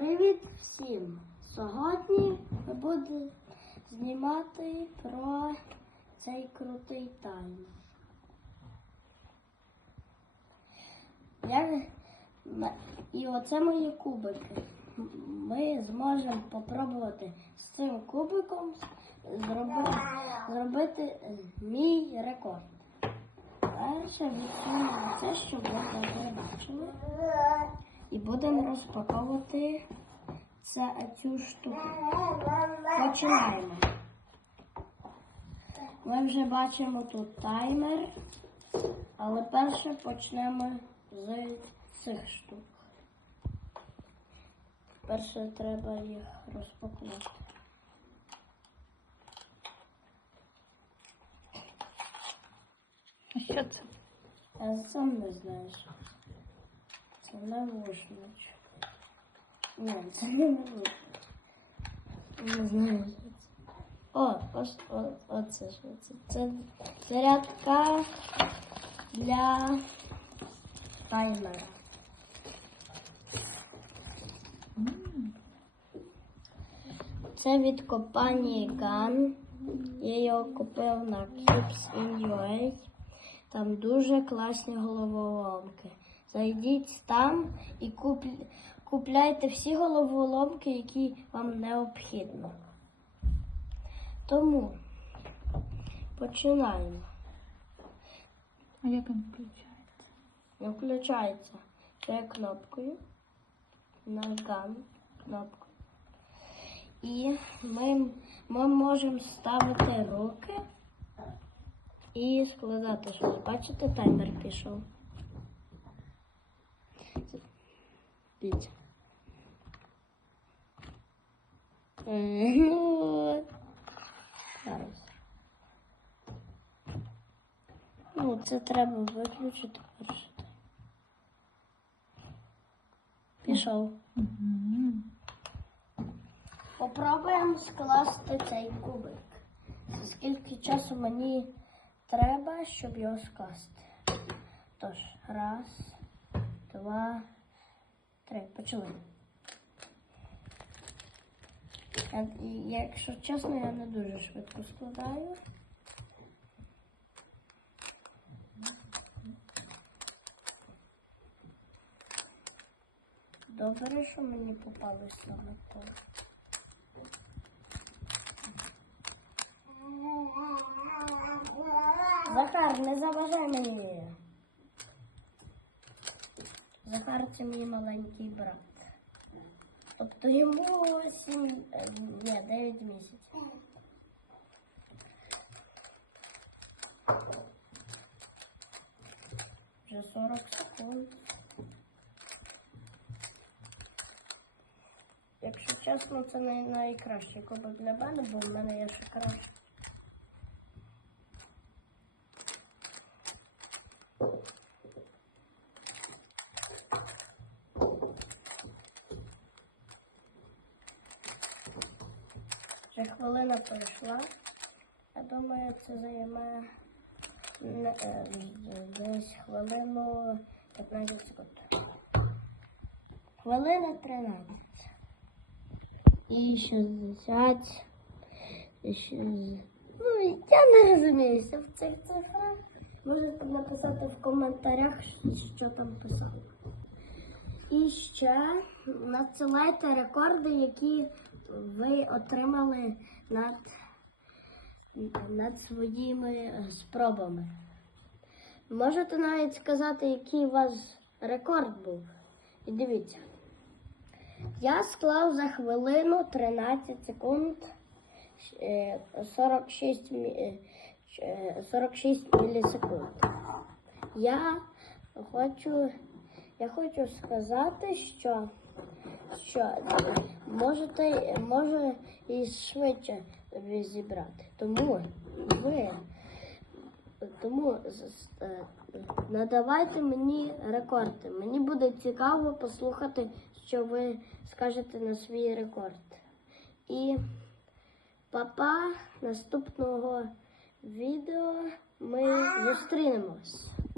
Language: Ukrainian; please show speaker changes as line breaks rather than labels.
Привіт всім! Сьогодні ми будемо знімати про цей крутий тайм. Я... І оце мої кубики. Ми зможемо попробувати з цим кубиком зробити, зробити мій рекорд. Перше відкриємо це, щоб ви бачили. І будемо розпаковувати це, цю штуку. Починаємо. Ми вже бачимо тут таймер, але перше почнемо з цих штук. Перше треба їх розпакувати.
А що це?
Я сам не знаю. Навушнич. Ні, це не навушнич. Не знаю. О, ось о, оце що це. Зарядка для таймера. Це від компанії GAN. Я його купив на Clips in. Там дуже класні головоломки. Зайдіть там і купляйте всі головоломки, які вам необхідно. Тому починаємо.
А як він включається?
Не включається цією кнопкою на ган кнопку. І ми, ми можемо ставити руки і складати щось. Бачите, таймер пішов. Е, ну, це треба виключити перше. Пішов. Попробуємо скласти цей кубик. Скільки часу мені треба, щоб його скласти. Тож, раз, два, три. Почали. Я- і Якщо чесно, я не дуже швидко складаю. Добре, що мені попалося на то. Захар, не заважай мені. Захар мій маленький брат. Тобто йому 7, ні, 9 місяців. Вже 40 секунд. Якщо чесно, це не найкращий кубок для мене, бо в мене є ще краще. Хвилина пройшла. Я думаю, це займе е, десь хвилину 15 секунд. Хвилина 13. І 60. І 60. Ну, я не розуміюся в цих цифрах. Можете написати в коментарях, що там писали. І ще надсилайте рекорди, які ви отримали над, над своїми е, спробами. Можете навіть сказати, який у вас рекорд був. І дивіться. Я склав за хвилину 13 секунд е, 46, мі- е, ч- е, 46 мілісекунд. Я хочу, я хочу сказати, що, що можете, може і швидше ви зібрати. Тому ви тому е, надавайте мені рекорди. Мені буде цікаво послухати, що ви скажете на свій рекорд. І папа наступного відео ми зустрінемось.